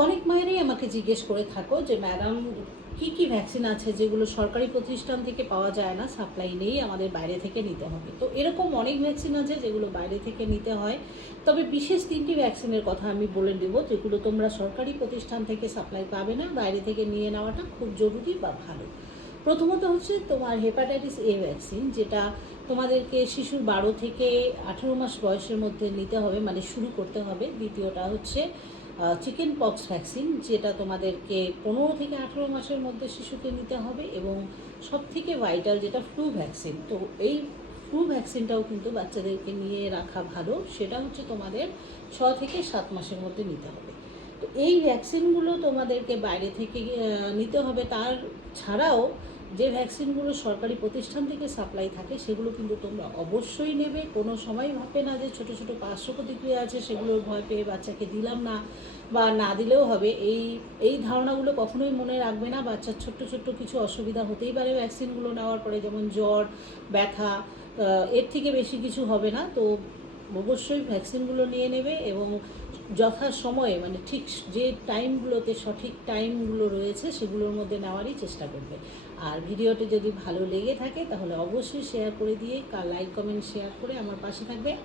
অনেক মায়েরাই আমাকে জিজ্ঞেস করে থাকো যে ম্যাডাম কি কি ভ্যাকসিন আছে যেগুলো সরকারি প্রতিষ্ঠান থেকে পাওয়া যায় না, সাপ্লাই নেই, আমাদের বাইরে থেকে নিতে হবে। তো এরকম অনেক ভ্যাকসিন আছে যেগুলো বাইরে থেকে নিতে হয়। তবে বিশেষ 3টি ভ্যাকসিনের কথা আমি বলে দেবো যেগুলো তোমরা সরকারি প্রতিষ্ঠান থেকে সাপ্লাই পাবে না, বাইরে থেকে নিয়ে নেওয়াটা খুব জরুরি বা ভালো। প্রথমত হচ্ছে তোমার হেপাটাইটিস এ ভ্যাকসিন, যেটা তোমাদেরকে শিশুর 12 থেকে 18 মাস বয়সের মধ্যে নিতে হবে, মানে শুরু করতে হবে। দ্বিতীয়টা হচ্ছে চিকেন পক্স ভ্যাকসিন, যেটা তোমাদেরকে 15 থেকে 18 মাসের মধ্যে শিশুকে নিতে হবে। এবং সবথেকে ভাইটাল যেটা ফ্লু ভ্যাকসিন, তো এই ফ্লু ভ্যাকসিনটাও কিন্তু বাচ্চাদেরকে নিয়ে রাখা ভালো, সেটা হচ্ছে তোমাদের 6 থেকে 7 মাসের মধ্যে নিতে হবে। তো এই ভ্যাকসিনগুলো তোমাদেরকে বাইরে থেকে নিতে হবে। তার ছাড়াও যে ভ্যাকসিনগুলো সরকারি প্রতিষ্ঠান থেকে সাপ্লাই থাকে সেগুলো কিন্তু তোমরা অবশ্যই নেবে। কোনো সময় ভাববে না যে ছোটো ছোটো পার্শ্ব প্রতিক্রিয়া আছে সেগুলোর ভয় পেয়ে বাচ্চাকে দিলাম না বা না দিলেও হবে, এই ধারণাগুলো কখনোই মনে রাখবে না। বাচ্চার ছোট্ট ছোট্ট কিছু অসুবিধা হতেই পারে ভ্যাকসিনগুলো নেওয়ার পরে, যেমন জ্বর, ব্যথা, এর থেকে বেশি কিছু হবে না। তো অবশ্যই ভ্যাকসিনগুলো নিয়ে নেবে এবং যথাসময়ে, মানে ঠিক যে টাইমগুলোতে সঠিক টাইমগুলো রয়েছে সেগুলোর মধ্যে নেওয়ারই চেষ্টা করবে। আর ভিডিওটি যদি ভালো লেগে থাকে তাহলে অবশ্যই শেয়ার করে দিয়ে লাইক কমেন্ট শেয়ার করে আমার পাশে থাকবে।